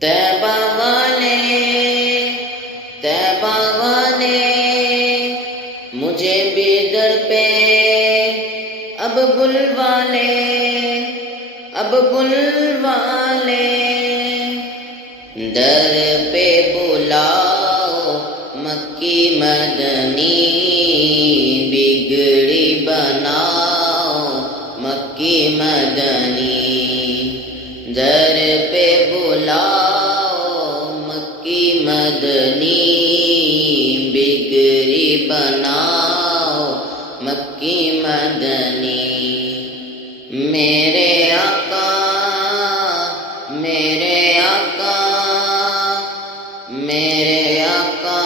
طیبہ والے مجھے بھی در پہ اب بلوا لے در پہ بلاؤ مکی مدنی بگڑی بناؤ مکی مدنی در پہ بلاؤ مکی مدنی بگڑی بناؤ مکی مدنی میرے آقا میرے آقا میرے آقا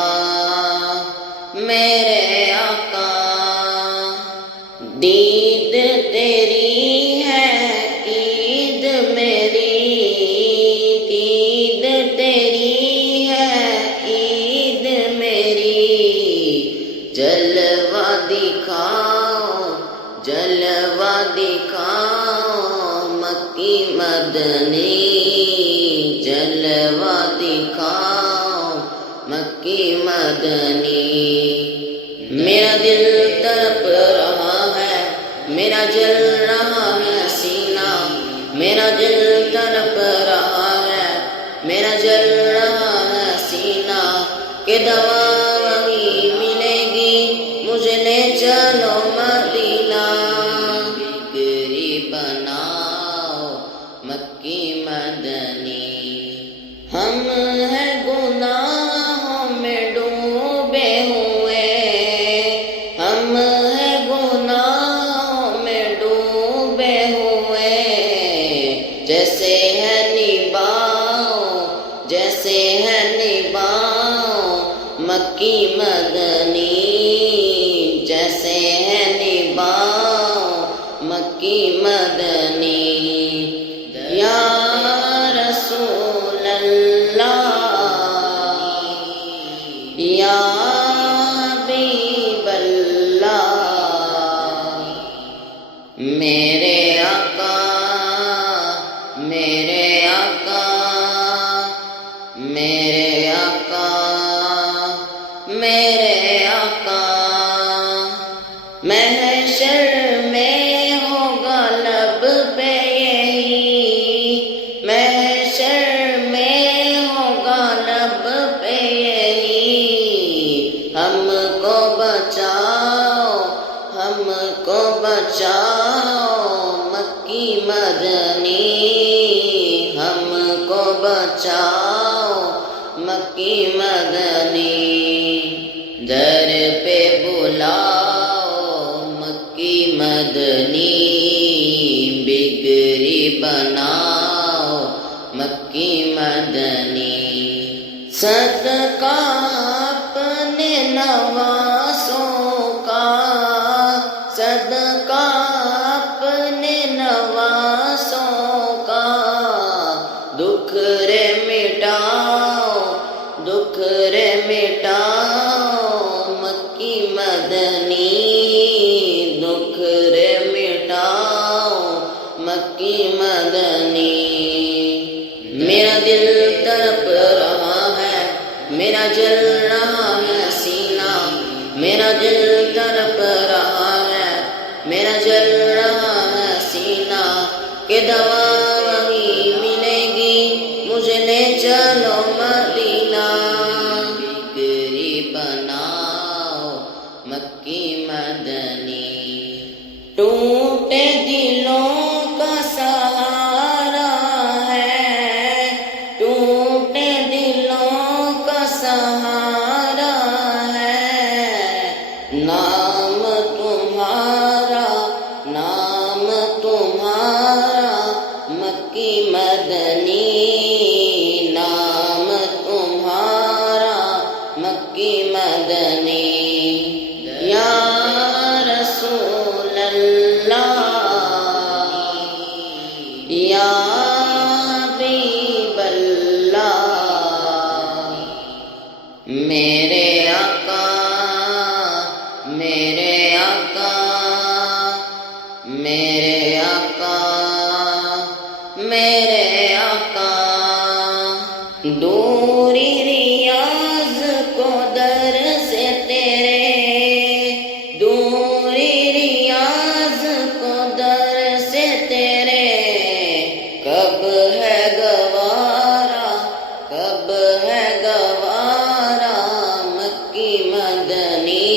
میرے آقا دید تیری ہے عید میری دید تیری ہے عید میری جلوہ دکھاؤ مکی مدنی جلوہ دکھاؤ مکی مدنی میرا دل تڑپ رہا ہے میرا جل رہا ہے سینہ میرا دل تڑپ رہا ہے میرا جل رہا ہے سینہ کہ دوا وہی ملے گی مجھے لے چلو مدینہ بگڑی بناؤ مکی مدنی ہم ہیں گناہوں میں ڈوبے ہوئے ہم ہیں گناہوں میں ڈوبے ہوئے جیسے ہے نباؤ مکی مدنی جیسے ہے نباؤ مکی مدنی یا رسول اللہ یا حبیب اللہ میرے آقا میرے آقا میرے آقا میرے آقا محشر میں ہوگا لب پہ یہی محشر میں ہوگا لب پہ یہی ہم کو بچاؤ مکی مدنی ہم کو بچاؤ مکی مدنی در پہ بلاؤ مکی مدنی بگڑی بناؤ مکی مدنی صدقہ اپنے نواسوں کا صدقہ اپنے نواسوں کا دکھ رے مٹاؤ مکی مدنی دکھ رے مٹاؤ مکی مدنی میرا دل تڑپ رہا ہے میرا جل رہا ہے سینہ میرا دل تڑپ رہا ہے میرا جل رہا ہے سینہ کہ دوا وہی ملے گی مجھے لے چلو مدینہ بگڑی بناؤ مکی مدنی ٹوٹے دلوں کا سہارا ہے ٹوٹے دلوں کا سہارا ہے نام تمہارا مکی مدنی نام تمہارا مکی مدنی یا رسول اللہ یا حبیب اللہ میرے آقا میرے آقا میرے آقا دوری ریاض کو در سے تیرے، دوری ریاض کو در سے تیرے، کب ہے گوارا، کب ہے گوارا مکی مدنی،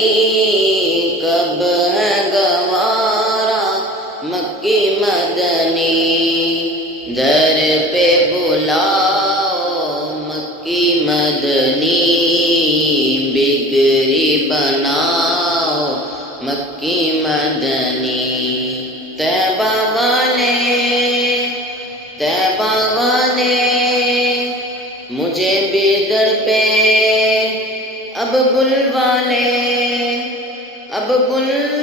کب ہے گوارا مکی مدنی، در پہ بلاؤ مکی مدنی، بگڑی بناؤ مکی مدنی، طیبہ والے، طیبہ والے مجھے بھی در پہ اب بلوا لے، اب بلوا